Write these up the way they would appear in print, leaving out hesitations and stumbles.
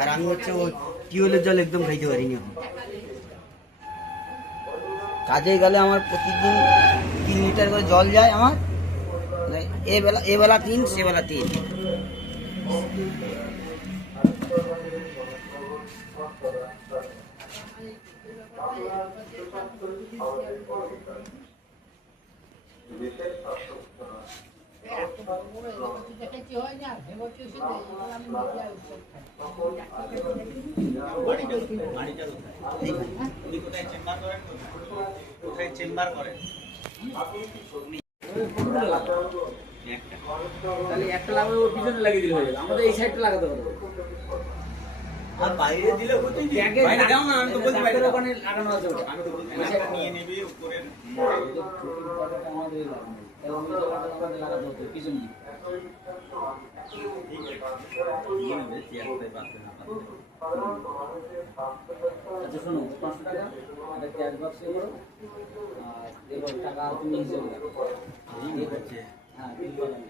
আর আমি হচ্ছে ও টিউবওয়েলের জল একদম খাইতে পারিনি এখন। কাজে গেলে আমার প্রতিদিন 3 লিটার করে জল যায় আমার, এবেলা 3 সেবেলা 3। চেম্বার করেন তাহলে একটা লাগাবো, পিছনে লাগিয়ে দিলে হয়ে যাবে। আমাদের এই সাইডটা লাগাতে হবে। আর বাইরে দিলে হতো কি? বাইরে দাও না, আমি তো বলছি বাইরে ওখানে লাগানো আছে ওটা। আমি তো বলছি এই সাইডটা নিয়ে নেবে উপরে। আমাদের লাগানো। তাহলে ওই জায়গাটা আমাদের লাগাতে হতো পিছন দিকে। ঠিক আছে। নিয়ে নেবে চেয়ারটাই বাঁচবে না। আচ্ছা শোনো, 500 টাকা একটা ক্যাশ বক্সে করো। আর এবার টাকা তুমি হিসেবে রাখো। ঠিক আছে। হ্যাঁ, বিল বানাবে।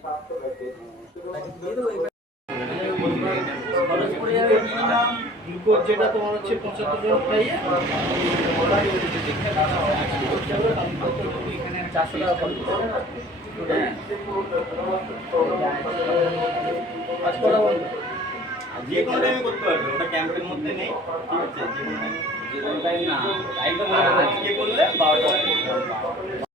গ্লুকোজ যেটা তোমার হচ্ছে 75 জন খাইয়ে এখানে 400 টাকা খরচ করতে যে কোনো টাইমে করতে পারবে, ওটা ক্যাম্পের মধ্যে নেই। ঠিক আছে, যে কোনো টাইম না, টাইমটা আজকে করলে 12টা